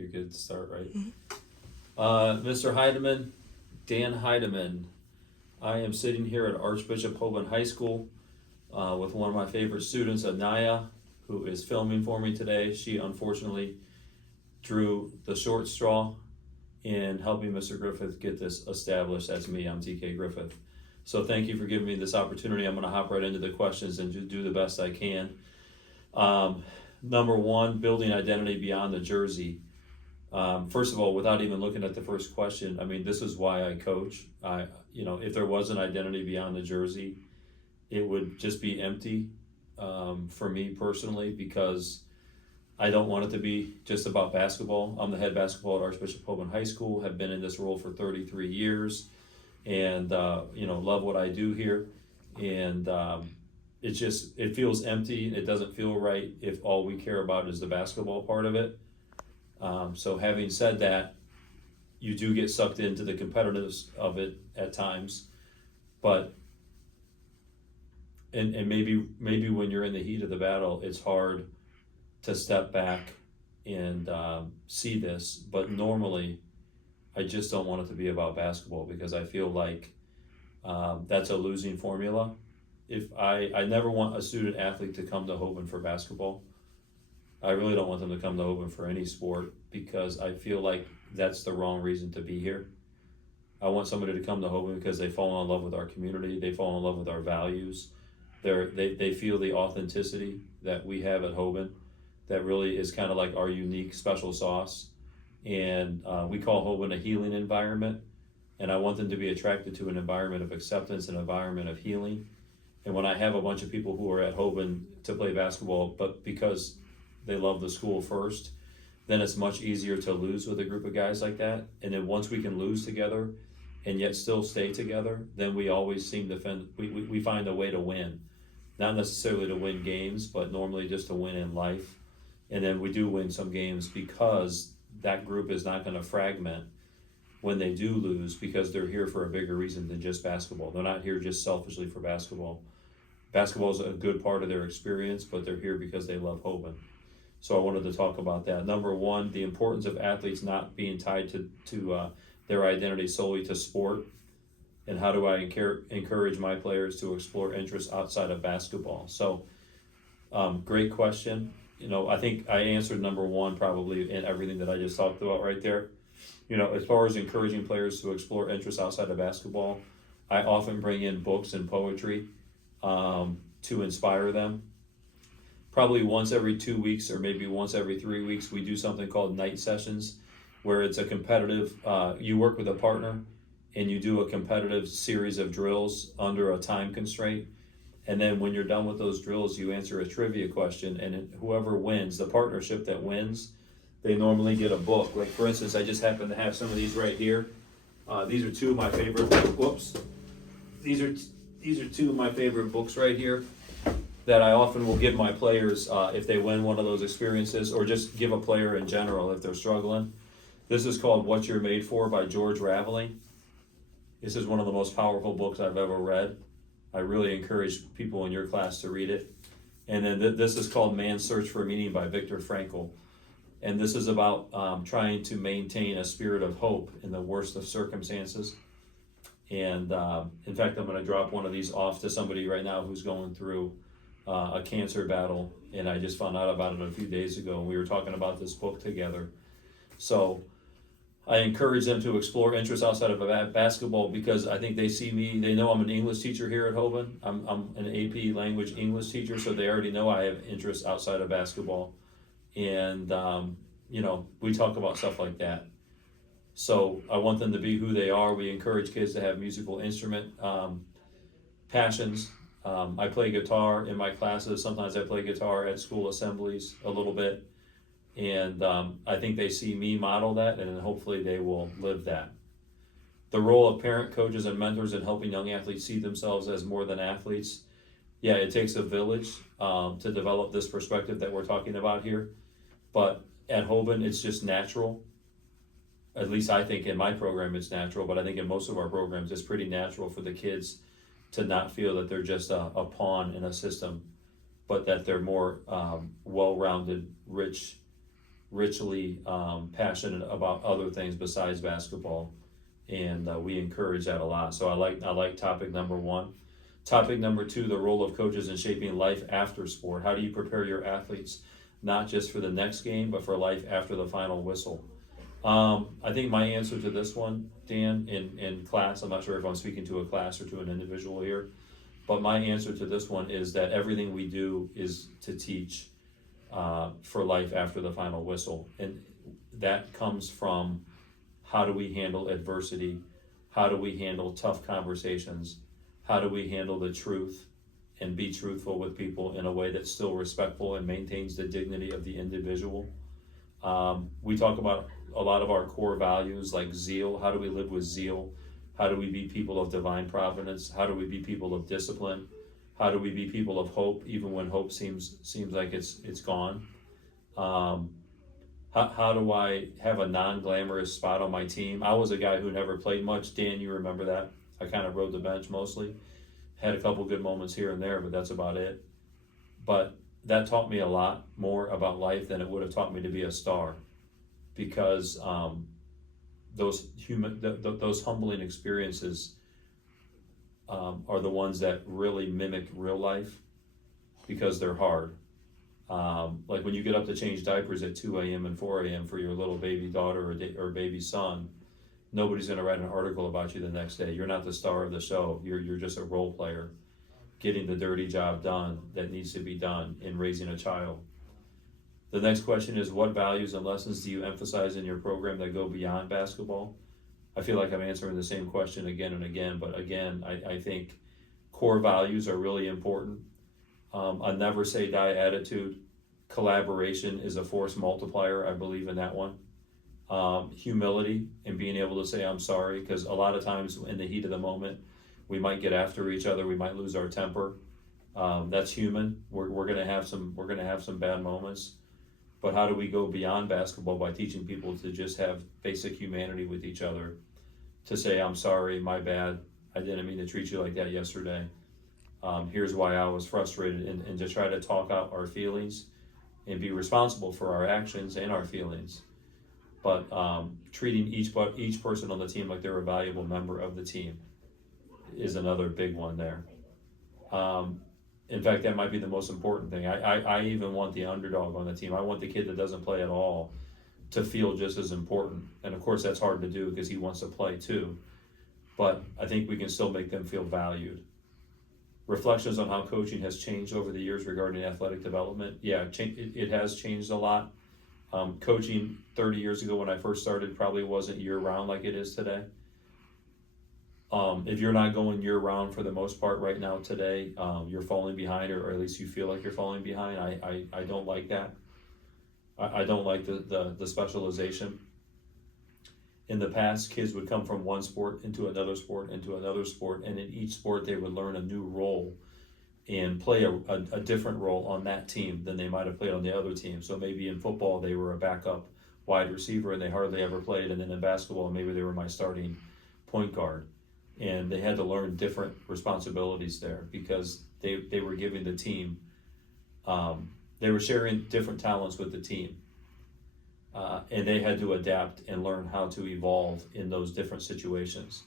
You're good to start, right? Mm-hmm. Mr. Heidemann, Dan Heidemann. I am sitting here at Archbishop Hoban High School with one of my favorite students, Anaya, who is filming for me today. She unfortunately drew the short straw in helping Mr. Griffith get this established. That's me, I'm TK Griffith. So thank you for giving me this opportunity. I'm going to hop right into the questions and do the best I can. Number one, building identity beyond the jersey. First of all, without even looking at the first question, I mean, this is why I coach. If there was an identity beyond the jersey, it would just be empty for me personally, because I don't want it to be just about basketball. I'm the head basketball at Archbishop Hoban High School, have been in this role for 33 years, and love what I do here. And it feels empty. It doesn't feel right if all we care about is the basketball part of it. So having said that, you do get sucked into the competitiveness of it at times, but and maybe when you're in the heat of the battle, it's hard to step back and see this. But normally, I just don't want it to be about basketball, because I feel like that's a losing formula. If I never want a student athlete to come to Hoban for basketball. I really don't want them to come to Hoban for any sport, because I feel like that's the wrong reason to be here. I want somebody to come to Hoban because they fall in love with our community, they fall in love with our values. They feel the authenticity that we have at Hoban, that really is kind of like our unique special sauce. And we call Hoban a healing environment, and I want them to be attracted to an environment of acceptance, an environment of healing. And when I have a bunch of people who are at Hoban to play basketball, but because they love the school first, then it's much easier to lose with a group of guys like that. And then once we can lose together and yet still stay together, then we always seem to we find a way to win. Not necessarily to win games, but normally just to win in life. And then we do win some games because that group is not going to fragment when they do lose, because they're here for a bigger reason than just basketball. They're not here just selfishly for basketball. Basketball is a good part of their experience, but they're here because they love Hoban. So I wanted to talk about that. Number one, the importance of athletes not being tied to their identity solely to sport, and how do I encourage my players to explore interests outside of basketball? So, great question. I think I answered number one probably in everything that I just talked about right there. As far as encouraging players to explore interests outside of basketball, I often bring in books and poetry to inspire them. Probably once every 2 weeks, or maybe once every 3 weeks, we do something called night sessions, where it's a competitive, you work with a partner and you do a competitive series of drills under a time constraint. And then when you're done with those drills, you answer a trivia question, and whoever wins, the partnership that wins, they normally get a book. Like, for instance, I just happen to have some of these right here. These are two of my favorite, These are two of my favorite books right here that I often will give my players if they win one of those experiences, or just give a player in general if they're struggling. This is called What You're Made For by George Raveling. This is one of the most powerful books I've ever read. I really encourage people in your class to read it. And then this is called Man's Search for Meaning by Viktor Frankl. And this is about trying to maintain a spirit of hope in the worst of circumstances. And in fact, I'm going to drop one of these off to somebody right now who's going through a cancer battle, and I just found out about it a few days ago, and we were talking about this book together. So I encourage them to explore interests outside of basketball, because I think they see me, they know I'm an English teacher here at Hoban. I'm an AP language English teacher, so they already know I have interests outside of basketball. And, we talk about stuff like that. So I want them to be who they are. We encourage kids to have musical instrument passions. I play guitar in my classes. Sometimes I play guitar at school assemblies a little bit. And I think they see me model that, and then hopefully they will live that. The role of parent, coaches, and mentors in helping young athletes see themselves as more than athletes. Yeah, it takes a village to develop this perspective that we're talking about here. But at Hoban, it's just natural. At least I think in my program it's natural, but I think in most of our programs it's pretty natural for the kids to not feel that they're just a pawn in a system, but that they're more well-rounded, rich richly passionate about other things besides basketball, and we encourage that a lot. So I like topic number one. Topic number two: the role of coaches in shaping life after sport. How do you prepare your athletes not just for the next game, but for life after the final whistle? I think my answer to this one, Dan, in class, I'm not sure if I'm speaking to a class or to an individual here, but my answer to this one is that everything we do is to teach for life after the final whistle. And that comes from how do we handle adversity? How do we handle tough conversations? How do we handle the truth and be truthful with people in a way that's still respectful and maintains the dignity of the individual? We talk about a lot of our core values like zeal. How do we live with zeal? How do we be people of divine providence? How do we be people of discipline? How do we be people of hope even when hope seems like it's gone? How do I have a non-glamorous spot on my team? I was a guy who never played much. Dan, you remember that? I kind of rode the bench mostly. Had a couple good moments here and there, but that's about it. But that taught me a lot more about life than it would have taught me to be a star, because those humbling experiences are the ones that really mimic real life, because they're hard. Like when you get up to change diapers at 2 a.m. and 4 a.m. for your little baby daughter or baby son, nobody's going to write an article about you the next day. You're not the star of the show. You're just a role player getting the dirty job done that needs to be done in raising a child. The next question is, what values and lessons do you emphasize in your program that go beyond basketball? I feel like I'm answering the same question again and again, but again, I think core values are really important. A never say die attitude. Collaboration is a force multiplier. I believe in that one. Humility and being able to say I'm sorry, because a lot of times in the heat of the moment, we might get after each other. We might lose our temper. That's human. We're gonna have some bad moments. But how do we go beyond basketball by teaching people to just have basic humanity with each other? To say, I'm sorry, my bad, I didn't mean to treat you like that yesterday. Here's why I was frustrated, and to try to talk out our feelings and be responsible for our actions and our feelings. But treating each person on the team like they're a valuable member of the team is another big one there. In fact, that might be the most important thing. I even want the underdog on the team. I want the kid that doesn't play at all to feel just as important. And of course, that's hard to do because he wants to play too. But I think we can still make them feel valued. Reflections on how coaching has changed over the years regarding athletic development. Yeah, it has changed a lot. Coaching 30 years ago when I first started probably wasn't year-round like it is today. If you're not going year-round for the most part right now today, you're falling behind, or at least you feel like you're falling behind. I don't like that. I don't like the specialization. In the past, kids would come from one sport into another sport, and in each sport they would learn a new role and play a different role on that team than they might have played on the other team. So maybe in football they were a backup wide receiver and they hardly ever played, and then in basketball maybe they were my starting point guard. And they had to learn different responsibilities there because they were giving the team, they were sharing different talents with the team. And they had to adapt and learn how to evolve in those different situations.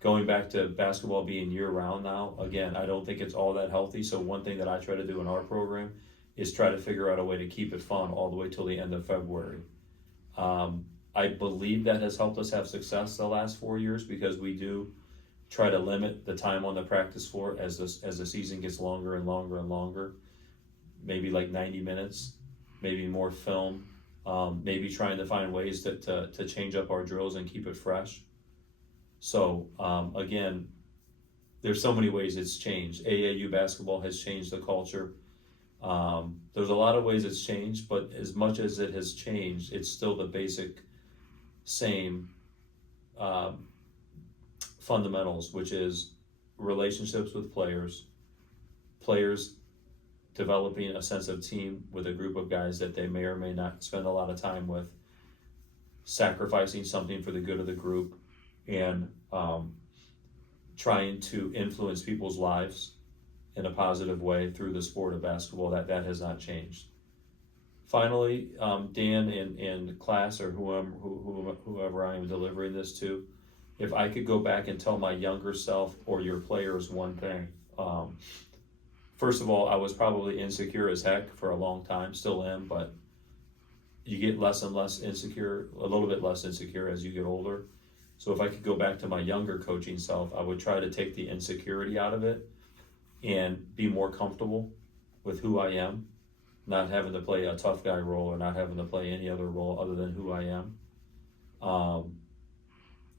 Going back to basketball being year-round now, again, I don't think it's all that healthy. So one thing that I try to do in our program is try to figure out a way to keep it fun all the way till the end of February. I believe that has helped us have success the last 4 years because we do try to limit the time on the practice floor as the season gets longer and longer and longer. Maybe like 90 minutes, maybe more film. Maybe trying to find ways to change up our drills and keep it fresh. So again, there's so many ways it's changed. AAU basketball has changed the culture. There's a lot of ways it's changed, but as much as it has changed, it's still the basic same fundamentals, which is relationships with players developing a sense of team with a group of guys that they may or may not spend a lot of time with, sacrificing something for the good of the group, and trying to influence people's lives in a positive way through the sport of basketball. That has not changed. Finally, Dan and class or whoever I am delivering this to, if I could go back and tell my younger self or your players one thing, first of all, I was probably insecure as heck for a long time, still am, but you get less and less insecure, a little bit less insecure as you get older. So if I could go back to my younger coaching self, I would try to take the insecurity out of it and be more comfortable with who I am, not having to play a tough guy role or not having to play any other role other than who I am.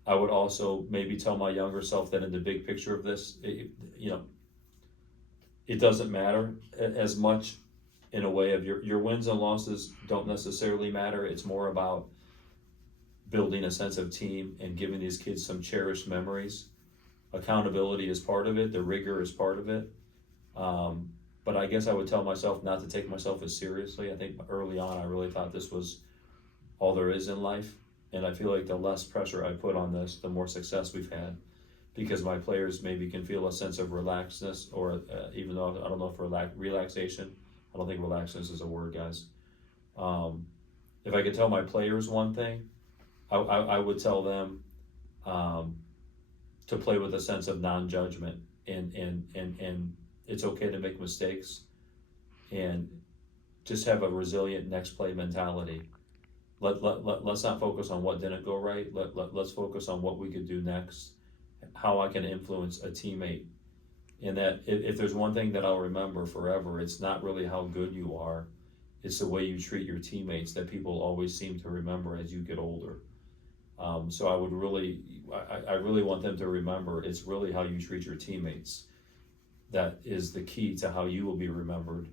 I would also maybe tell my younger self that in the big picture of this, it doesn't matter as much in a way of your wins and losses don't necessarily matter. It's more about building a sense of team and giving these kids some cherished memories. Accountability is part of it. The rigor is part of it. But I guess I would tell myself not to take myself as seriously. I think early on I really thought this was all there is in life. And I feel like the less pressure I put on this, the more success we've had. Because my players maybe can feel a sense of relaxedness, or even though I don't know if relaxation, I don't think relaxedness is a word, guys. If I could tell my players one thing, I would tell them to play with a sense of non-judgment, and it's okay to make mistakes, and just have a resilient next play mentality. Let's not focus on what didn't go right. Let's focus on what we could do next, how I can influence a teammate. And that if there's one thing that I'll remember forever, it's not really how good you are, it's the way you treat your teammates that people always seem to remember as you get older. So I really want them to remember it's really how you treat your teammates that is the key to how you will be remembered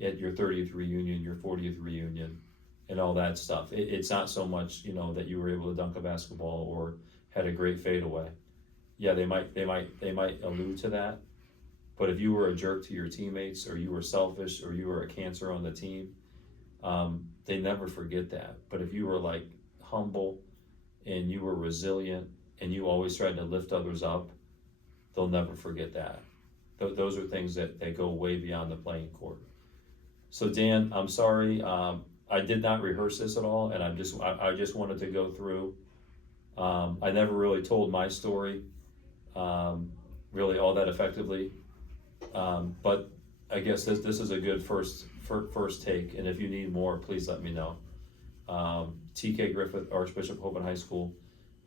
at your 30th reunion, your 40th reunion, and all that stuff. It's not so much, that you were able to dunk a basketball or had a great fadeaway. Yeah, they might allude to that, but if you were a jerk to your teammates, or you were selfish, or you were a cancer on the team, they never forget that. But if you were like humble and you were resilient and you always tried to lift others up, they'll never forget that. Those are things that go way beyond the playing court. So Dan, I'm sorry, I did not rehearse this at all, and I just wanted to go through. I never really told my story really all that effectively, but I guess this is a good first take, and if you need more, please let me know. TK Griffith, Archbishop Hope High School.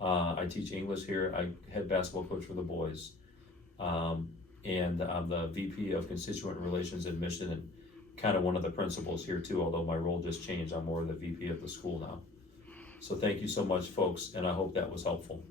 I teach English here. I head basketball coach for the boys, and I'm the VP of Constituent Relations Admission, and kind of one of the principals here too, although my role just changed. I'm more of the VP of the school now. So thank you so much, folks, and I hope that was helpful.